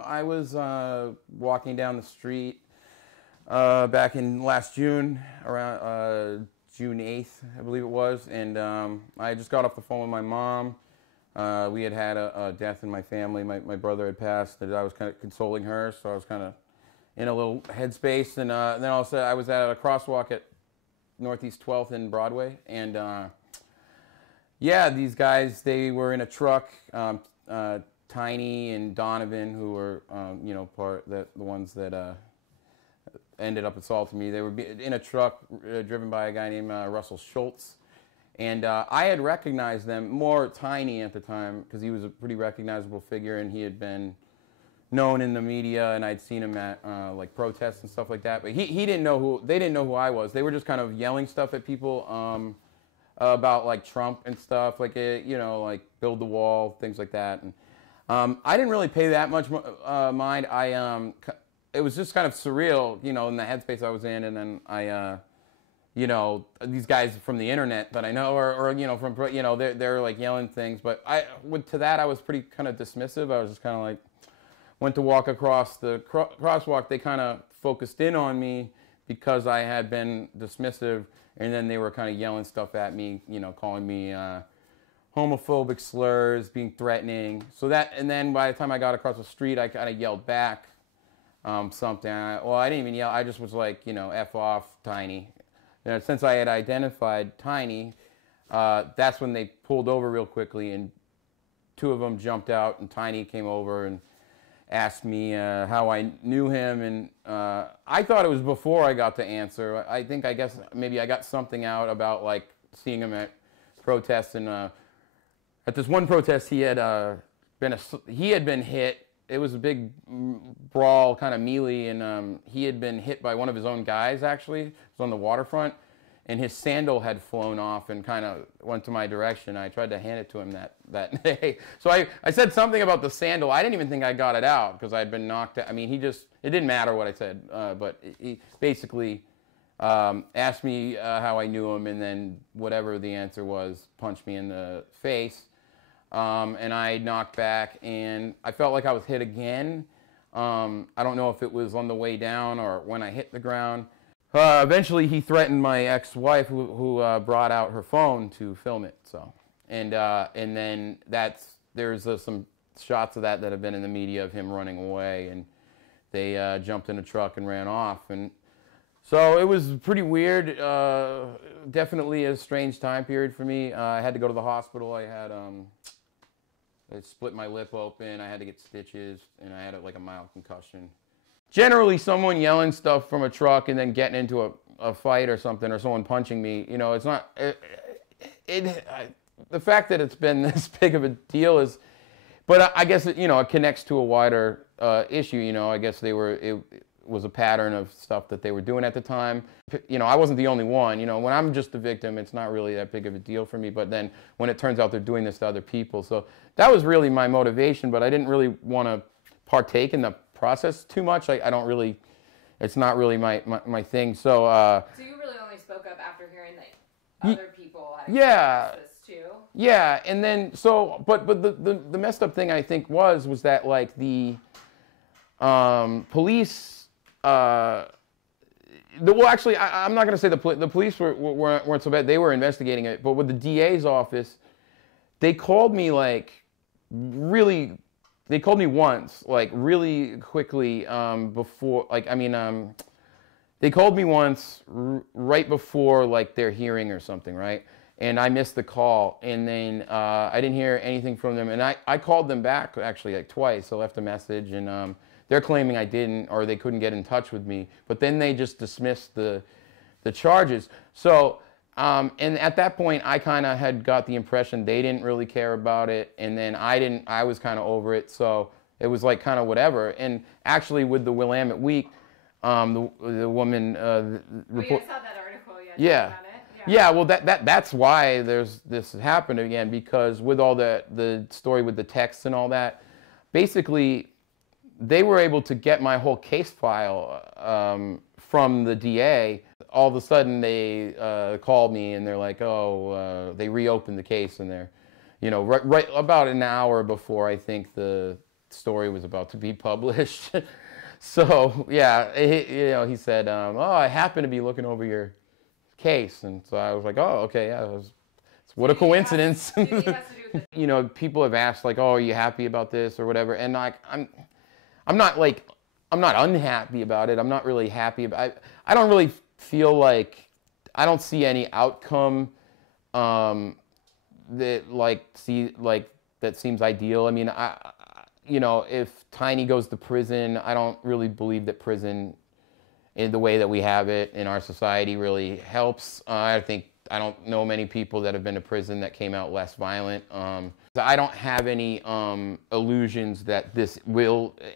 I was walking down the street back in last June, around June 8th, I believe it was, and I just got off the phone with my mom. We had had a death in my family. My brother had passed, and I was kind of consoling her, so I was kind of in a little headspace. And then also I was at a crosswalk at Northeast 12th and Broadway, and yeah, these guys, they were in a truck. Tiny and Donovan, who were, the ones that ended up assaulting me. They were in a truck driven by a guy named Russell Schultz. And I had recognized them, more Tiny at the time, because he was a pretty recognizable figure, and he had been known in the media, and I'd seen him at like protests and stuff like that. But they didn't know who I was. They were just kind of yelling stuff at people about like Trump and stuff, like like build the wall, things like that. And I didn't really pay that much mind. It was just kind of surreal, in the headspace I was in, and then these guys from the internet that I know, they're like yelling things. But I was pretty kind of dismissive. I was just kind of like, went to walk across the crosswalk. They kind of focused in on me because I had been dismissive, and then they were kind of yelling stuff at me, calling me homophobic slurs, being threatening. And then by the time I got across the street, I kind of yelled back something. I didn't even yell. I just was like, F off, Tiny. Since I had identified Tiny, that's when they pulled over real quickly, and two of them jumped out, and Tiny came over and asked me how I knew him, and I thought it was before I got to answer. I guess maybe I got something out about like seeing him at protests, and at this one protest he had been hit. It was a big brawl, kind of melee, and he had been hit by one of his own guys. Actually, it was on the waterfront, and his sandal had flown off and kind of went to my direction. I tried to hand it to him that day. So I said something about the sandal. I didn't even think I got it out because I'd been knocked out. I mean, it didn't matter what I said, but he basically asked me how I knew him, and then whatever the answer was, punched me in the face. And I knocked back, and I felt like I was hit again. I don't know if it was on the way down or when I hit the ground. Eventually, he threatened my ex-wife, who brought out her phone to film it. So, and then there's some shots of that have been in the media of him running away, and they jumped in a truck and ran off. And so it was pretty weird. Definitely a strange time period for me. I had to go to the hospital. I split my lip open. I had to get stitches, and I had like a mild concussion. Generally, someone yelling stuff from a truck and then getting into a fight or something, or someone punching me, it's not. The fact that it's been this big of a deal is, but I guess it connects to a wider issue. I guess it was a pattern of stuff that they were doing at the time. I wasn't the only one. When I'm just the victim, it's not really that big of a deal for me. But then when it turns out they're doing this to other people, so that was really my motivation. But I didn't really want to partake in the process too much. I don't really. It's not really my thing. So. So you really only spoke up after hearing that other people had experienced this too. Yeah, and then but the messed up thing I think was that like the police. Well, actually, I'm not going to say the police weren't so bad. They were investigating it. But with the DA's office, they called me they called me once, like really quickly before, they called me once right before like their hearing or something, right? And I missed the call, and then I didn't hear anything from them. And I called them back actually like twice. I left a message, and they're claiming I didn't, or they couldn't get in touch with me. But then they just dismissed the charges. So, and at that point, I kind of had got the impression they didn't really care about it, and then I was kind of over it. So it was like kind of whatever. And actually, with the Willamette Week, the woman. I saw that article. Yeah. About it. Yeah, well, that's why this happened again, because with all the story with the texts and all that, basically, they were able to get my whole case file from the DA. All of a sudden, they called me, and they're like, they reopened the case, and they're, right about an hour before I think the story was about to be published. So yeah, he said, "Oh, I happen to be looking over your case," and so I was like, "Oh, okay, yeah, what a coincidence." People have asked like, "Oh, are you happy about this or whatever?" And like, I'm not unhappy about it. I'm not really happy about. I don't really feel like I don't see any outcome that that seems ideal. I mean, if Tiny goes to prison, I don't really believe that prison, in the way that we have it in our society, really helps. I don't know many people that have been to prison that came out less violent. I don't have any illusions that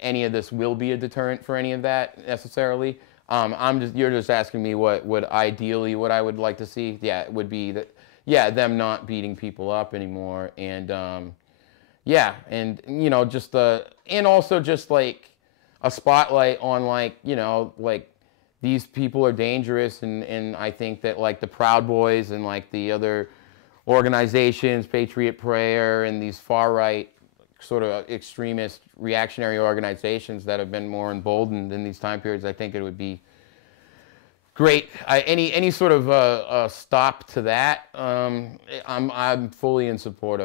any of this will be a deterrent for any of that necessarily. You're just asking me what I would like to see. Yeah, it would be that, yeah, them not beating people up anymore, and yeah, and and also just like a spotlight on like these people are dangerous, and I think that like the Proud Boys and like the other organizations, Patriot Prayer, and these far-right sort of extremist reactionary organizations that have been more emboldened in these time periods, I think it would be great. Any sort of stop to that, I'm fully in support of.